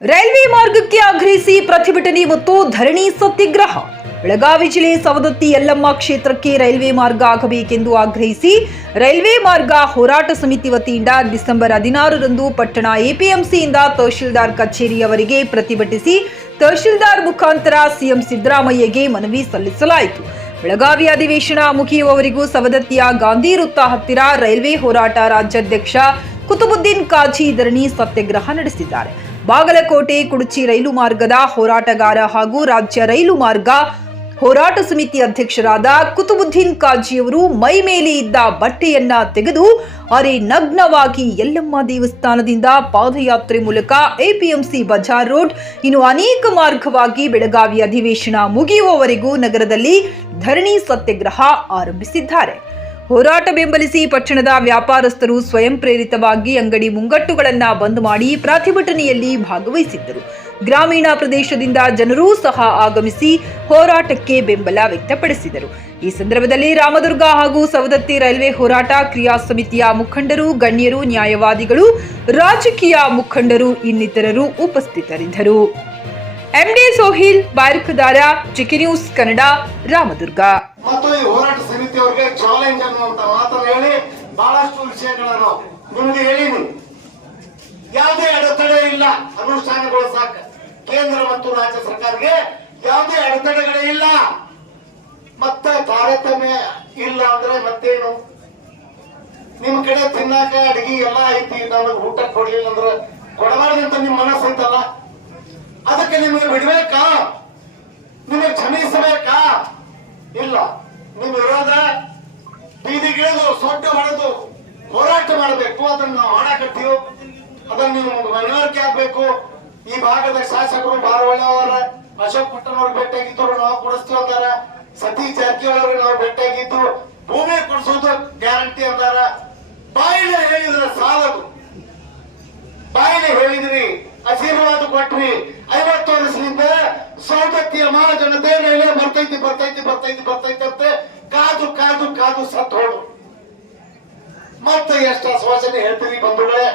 Railway ಮಾರ್ಗಕ್ಕೆ ಆಗ್ರಹಿಸಿ ಪ್ರತಿಭಟನೆ ಮತ್ತು ಧರಣಿ ಸತ್ಯಾಗ್ರಹ. ಬೆಳಗಾವಿ ಜಿಲ್ಲೆ ಸವದತ್ತಿ ಯಲ್ಲಮ್ಮ ಕ್ಷೇತ್ರಕ್ಕೆ ರೈಲ್ವೆ ಮಾರ್ಗ ಆಗಬೇಕೆಂದು ಆಗ್ರಹಿಸಿ ರೈಲ್ವೆ ಮಾರ್ಗ ಹೋರಾಟ ಸಮಿತಿ ವತಿಯಿಂದ ಡಿಸೆಂಬರ್ 16ರಂದು ಪಟ್ಟಣ ಎಪಿಎಂಸಿಯಿಂದ ತಹಶೀಲ್ದಾರ್ ಕಚೇರಿಯವರೆಗೆ ಪ್ರತಿಭಟಿಸಿ ತಹಶೀಲ್ದಾರ್ ಮುಖಾಂತರ ಸಿಎಂ ಸಿದ್ದರಾಮಯ್ಯಗೆ ಮನವಿ ಸಲ್ಲಿಸಲಾಯಿತು. ಬೆಳಗಾವಿ ಅಧಿವೇಶನ ಮುಗಿಯುವವರೆಗೂ ಸವದತ್ತಿಯ ಗಾಂಧಿ ವೃತ್ತ ಹತ್ತಿರ ರೈಲ್ವೆ ಹೋರಾಟ ರಾಜ್ಯಾಧ್ಯಕ್ಷ ಕುತುಬುದ್ದೀನ್ ಕಾಜಿ ಧರಣಿ ಸತ್ಯಾಗ್ರಹ ನಡೆಸಿದ್ದಾರೆ. ಬಾಗಲಕೋಟೆ ಕುಡಚಿ ರೈಲು ಮಾರ್ಗದ ಹೋರಾಟಗಾರ ಹಾಗೂ ರಾಜ್ಯ ರೈಲು ಮಾರ್ಗ ಹೋರಾಟ ಸಮಿತಿ ಅಧ್ಯಕ್ಷರಾದ ಕುತುಬುದ್ದೀನ್ ಕಾಜಿಯವರು ಮೈ ಮೇಲೆ ಇದ್ದ ಬಟ್ಟೆಯನ್ನ ತೆಗೆದು ಅರೆ ನಗ್ನವಾಗಿ ಯಲ್ಲಮ್ಮ ದೇವಸ್ಥಾನದಿಂದ ಪಾದಯಾತ್ರೆ ಮೂಲಕ ಎಪಿಎಂಸಿ ಬಜಾರ್ ರೋಡ್ ಇನ್ನು ಅನೇಕ ಮಾರ್ಗವಾಗಿ ಬೆಳಗಾವಿ ಅಧಿವೇಶನ ಮುಗಿಯುವವರೆಗೂ ನಗರದಲ್ಲಿ ಧರಣಿ ಸತ್ಯಾಗ್ರಹ ಆರಂಭಿಸಿದ್ದಾರೆ. ಹೋರಾಟ ಬೆಂಬಲಿಸಿ ಪಟ್ಟಣದ ವ್ಯಾಪಾರಸ್ಥರು ಸ್ವಯಂ ಪ್ರೇರಿತವಾಗಿ ಅಂಗಡಿ ಮುಂಗಟ್ಟುಗಳನ್ನು ಬಂದ್ ಮಾಡಿ ಪ್ರತಿಭಟನೆಯಲ್ಲಿ ಭಾಗವಹಿಸಿದ್ದರು. ಗ್ರಾಮೀಣ ಪ್ರದೇಶದಿಂದ ಜನರೂ ಸಹ ಆಗಮಿಸಿ ಹೋರಾಟಕ್ಕೆ ಬೆಂಬಲ ವ್ಯಕ್ತಪಡಿಸಿದರು. ಈ ಸಂದರ್ಭದಲ್ಲಿ ರಾಮದುರ್ಗ ಹಾಗೂ ಸವದತ್ತಿ ರೈಲ್ವೆ ಹೋರಾಟ ಕ್ರಿಯಾ ಸಮಿತಿಯ ಮುಖಂಡರು, ಗಣ್ಯರು, ನ್ಯಾಯವಾದಿಗಳು, ರಾಜಕೀಯ ಮುಖಂಡರು ಇನ್ನಿತರರು ಉಪಸ್ಥಿತರಿದ್ದರು. MD Sohil Barkadar, GK news Kannada, Ramdurg. ಮತ್ತು ಈ ಹೋರಾಟ ಸಮಿತಿಯವರಿಗೆ ಚಾಲೆಂಜ್ ಅನ್ನುವಂತ ಮಾತನ್ನು ಹೇಳಿ ಬಹಳಷ್ಟು ವಿಷಯಗಳನ್ನು ನಿಮಗೆ ಹೇಳಿನಿ. ಯಾವುದೇ ಅಡೆತಡೆ ಇಲ್ಲ, ಅನುಷ್ಠಾನಗೊಳಿಸಾಕ ಕೇಂದ್ರ ಮತ್ತು ರಾಜ್ಯ ಸರ್ಕಾರಕ್ಕೆ ಯಾವುದೇ ಅಡೆತಡೆಗಳೇ ಇಲ್ಲ. ಮತ್ತೆ ತಾರತಮ್ಯ ಇಲ್ಲ ಅಂದ್ರೆ ಮತ್ತೇನು? ನಿಮ್ ಕಡೆ ತಿನ್ನಾಕ ಅಡಿಗೆ ಎಲ್ಲ ಐತಿ, ನಮಗೆ ಊಟ ಕೊಡ್ಲಿಲ್ಲ ಅಂದ್ರೆ ಕೊಡಬಾರ್ದಂತ ನಿಮ್ ಮನಸ್ಸು ಐತಲ್ಲ, ಅದಕ್ಕೆ ನಿಮಗೆ ಬಿಡ್ಬೇಕಾ? ನಿಮಗೆ ಕ್ಷಮಿಸಬೇಕಾ? ಇಲ್ಲ. ನಿಮ್ ವಿರೋಧ ಬೀದಿಗಿಳಿದು ಸೊಡ್ಡ ಹೊಡೆದು ಹೋರಾಟ ಮಾಡಬೇಕು. ಅದನ್ನ ನಾವು ಮಾಡಾಕತ್ತೀವಿ. ಅದನ್ನ ನೀವು ಮನವರಿಕೆ ಆಗ್ಬೇಕು. ಈ ಭಾಗದ ಶಾಸಕರು ಬಹಳ ಒಳ್ಳೆಯವರ. ಅಶೋಕ್ ಪಟ್ಟಣವ್ರಿಗೆ ಭೇಟಿಯಾಗಿದ್ರು, ನಾವು ಕೊಡಿಸ್ತೀವಿ ಅಂದಾರ. ಸತೀಶ್ ಜಾರಕಿಹೊಳಿ ನಾವು ಭೇಟಿಯಾಗಿದ್ದು ಭೂಮಿ ಕೊಡಿಸೋದು ಗ್ಯಾರಂಟಿ ಅಂದಾರ. ಬಾಯಿಲೆ ಹೇಳಿದ್ರೆ ಸಾಲದು, ಬಾಯಿಲೆ ಹೇಳಿದ್ರಿ, ಆಶೀರ್ವಾದ ಕೊಟ್ರಿ. 50 ವರ್ಷದಿಂದ ಸೌದತ್ತಿಯ ಮಹಾಜನತೆ ರೈಲ್ವೆ ಬರ್ತೈತಿ ಬರ್ತೈತಿ ಬರ್ತೈತಿ ಬರ್ತೈತಿ ಅಂತ ಕಾದು ಕಾದು ಕಾದು ಸತ್ತು ಹೋದು. ಮತ್ತೆ ಎಷ್ಟು ಆಶ್ವಾಸನೆ ಹೇಳ್ತೀರಿ ಬಂಧುಗಳೇ,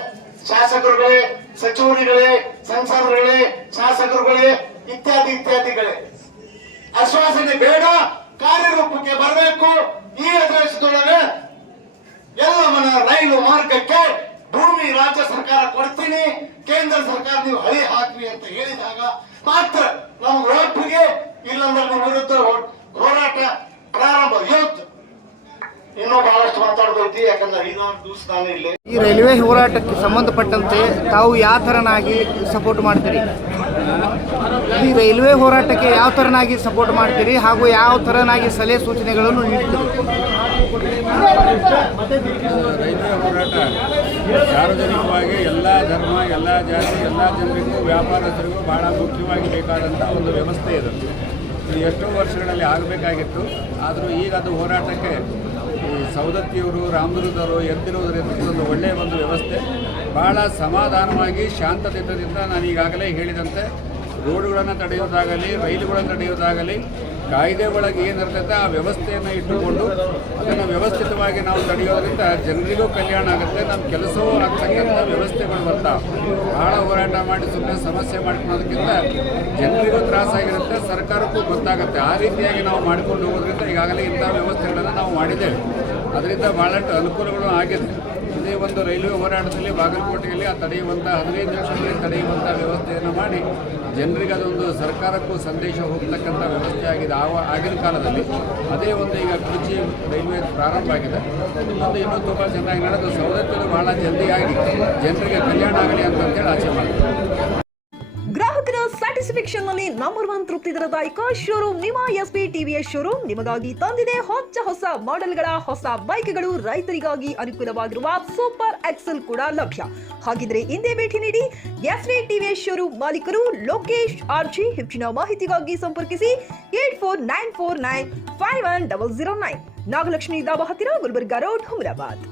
ಶಾಸಕರುಗಳೇ, ಸಚಿವರುಗಳೇ, ಸಂಸದರುಗಳೇ, ಶಾಸಕರುಗಳೇ, ಇತ್ಯಾದಿ ಇತ್ಯಾದಿಗಳೇ. ಆಶ್ವಾಸನೆ ಬೇಡ, ಕಾರ್ಯರೂಪಕ್ಕೆ ಬರಬೇಕು. ಈ ಅಧಿವೇಶನದೊಳಗೆ ಯಲ್ಲಮ್ಮನ ರೈಲು ಮಾರ್ಗಕ್ಕೆ ಭೂಮಿ ರಾಜ್ಯ ಸರ್ಕಾರ ಕೊಡ್ತೀನಿ, ಕೇಂದ್ರ ಸರ್ಕಾರ ನೀವು ಹಳಿ ಹಾಕ್ರಿ ಅಂತ ಹೇಳಿದಾಗ ಮಾತ್ರ ನಮ್ಗೆ ಒಪ್ಪಿಗೆ. ಇಲ್ಲಂದ್ರೆ ನಿಮ್ಮ ವಿರುದ್ಧ ಹೋರಾಟ ಪ್ರಾರಂಭ. ಇವತ್ತು ಇನ್ನೂ ಬಹಳಷ್ಟು ಮಾತಾಡೋದೈತಿ, ಯಾಕಂದ್ರೆ 5 ದಿವಸ ನಾನು ಇಲ್ಲಿ. ಈ ರೈಲ್ವೆ ಹೋರಾಟಕ್ಕೆ ಸಂಬಂಧಪಟ್ಟಂತೆ ತಾವು ಯಾವ ತರನಾಗಿ ಸಪೋರ್ಟ್ ಮಾಡ್ತೀರಿ? ಈ ರೈಲ್ವೆ ಹೋರಾಟಕ್ಕೆ ಯಾವ ತರನಾಗಿ ಸಪೋರ್ಟ್ ಮಾಡ್ತೀರಿ ಹಾಗೂ ಯಾವ ತರನಾಗಿ ಸಲಹೆ ಸೂಚನೆಗಳನ್ನು ನೀಡ್ತೀರಿ? ರೈಲ್ವೆ ಹೋರಾಟ ಸಾರ್ವಜನಿಕವಾಗಿ ಎಲ್ಲ ಧರ್ಮ, ಎಲ್ಲ ಜಾತಿ, ಎಲ್ಲ ಜನರಿಗೂ, ವ್ಯಾಪಾರಸ್ಥರಿಗೂ ಬಹಳ ಮುಖ್ಯವಾಗಿ ಬೇಕಾದಂಥ ಒಂದು ವ್ಯವಸ್ಥೆ ಇದೆ. ಇದು ಎಷ್ಟೋ ವರ್ಷಗಳಲ್ಲಿ ಆಗಬೇಕಾಗಿತ್ತು. ಆದರೂ ಈಗ ಅದು ಹೋರಾಟಕ್ಕೆ ಈ ಸವದತ್ತಿಯವರು, ರಾಮದುರ್ಗದವರು ಎದ್ದಿರುವುದರಿಂದ ಇದೊಂದು ಒಳ್ಳೆಯ ಒಂದು ವ್ಯವಸ್ಥೆ. ಭಾಳ ಸಮಾಧಾನವಾಗಿ ಶಾಂತತೆಯಿಂದ ನಾನು ಈಗಾಗಲೇ ಹೇಳಿದಂತೆ ರೋಡುಗಳನ್ನು ತಡೆಯೋದಾಗಲಿ, ರೈಲುಗಳನ್ನು ತಡೆಯೋದಾಗಲಿ, ಕಾಯ್ದೆ ಒಳಗೆ ಏನಿರ್ತೈತೆ ಆ ವ್ಯವಸ್ಥೆಯನ್ನು ಇಟ್ಟುಕೊಂಡು ಅದನ್ನು ವ್ಯವಸ್ಥಿತವಾಗಿ ನಾವು ತಡೆಯೋದ್ರಿಂದ ಜನರಿಗೂ ಕಲ್ಯಾಣ ಆಗುತ್ತೆ, ನಮ್ಮ ಕೆಲಸವೂ ಆಗ್ತಕ್ಕಂಥ ವ್ಯವಸ್ಥೆಗಳು ಬರ್ತಾವೆ. ಭಾಳ ಹೋರಾಟ ಮಾಡಿ ಸುಮ್ಮನೆ ಸಮಸ್ಯೆ ಮಾಡ್ಕೊಳ್ಳೋದಕ್ಕಿಂತ ಜನರಿಗೂ ತ್ರಾಸಾಗಿರುತ್ತೆ, ಸರ್ಕಾರಕ್ಕೂ ಗೊತ್ತಾಗುತ್ತೆ. ಆ ರೀತಿಯಾಗಿ ನಾವು ಮಾಡಿಕೊಂಡು ಹೋಗೋದ್ರಿಂದ ಈಗಾಗಲೇ ಇಂಥ ವ್ಯವಸ್ಥೆಗಳನ್ನು ನಾವು ಮಾಡಿದ್ದೇವೆ. ಅದರಿಂದ ಭಾಳಷ್ಟು ಅನುಕೂಲಗಳು ಆಗಿದೆ. ಇದೇ ಒಂದು ರೈಲ್ವೆ ಹೋರಾಟದಲ್ಲಿ ಬಾಗಲಕೋಟೆಯಲ್ಲಿ ಆ ತಡೆಯುವಂಥ 15 ನಿಮಿಷಗಳಲ್ಲಿ ತಡೆಯುವಂಥ ವ್ಯವಸ್ಥೆಯನ್ನು ಮಾಡಿ ಜನರಿಗೆ ಅದೊಂದು ಸರ್ಕಾರಕ್ಕೂ ಸಂದೇಶ ಹೋಗ್ತಕ್ಕಂಥ ವ್ಯವಸ್ಥೆ ಆಗಿದೆ. ಆಗಿನ ಕಾಲದಲ್ಲಿ ಅದೇ ಒಂದು ಈಗ ಕುಡಚಿ ರೈಲ್ವೆ ಪ್ರಾರಂಭ ಆಗಿದೆ. ಇನ್ನೂ ತುಂಬ ಚೆನ್ನಾಗಿ ನಡೆದು ಸವದತ್ತಿಗಳು ಬಹಳ ಜಲ್ದಿಯಾಗಿ ಜನರಿಗೆ ಕಲ್ಯಾಣ ಆಗಲಿ ಅಂತೇಳಿ ಆಸೆ ಮಾಡ್ತೀವಿ. ಗ್ರಾಹಕರ ಸ್ಯಾಟಿಸ್ಫ್ಯಾಕ್ಷನ್ ನಲ್ಲಿ ನಂಬರ್ 1 ತೃಪ್ತಿ ದರದಾಯಕ ಶೋರೂಮ್ ನಿಮ್ಮ ಎಸ್ಪಿ ಟಿವಿಎಸ್ ಶೋರೂಮ್ ನಿಮಗಾಗಿ ತಂದಿದೆ ಹೊಸ ಮಾಡೆಲ್ಗಳ ಹೊಸ ಬೈಕ್ಗಳು. ರೈತರಿಗಾಗಿ ಅನುಕೂಲವಾಗಿರುವ ಸೂಪರ್ ಎಕ್ಸೆಲ್ ಕೂಡ ಲಭ್ಯ. ಹಾಗಿದ್ರೆ ಹಿಂದೆ ಭೇಟಿ ನೀಡಿ ಎಸ್ಪಿ ಟಿವಿಎಸ್ ಶೋರೂಮ್ ಮಾಲೀಕರು ಲೋಕೇಶ್ ಆರ್ಜಿ. ಹೆಚ್ಚಿನ ಮಾಹಿತಿಗಾಗಿ ಸಂಪರ್ಕಿಸಿ 8494951009. ನಾಗಲಕ್ಷ್ಮಿ ದಾಬಾ ಹತ್ತಿರ, ಗುಲ್ಬರ್ಗಾ ರೋಡ್, ಹುಮರಾಬಾದ್.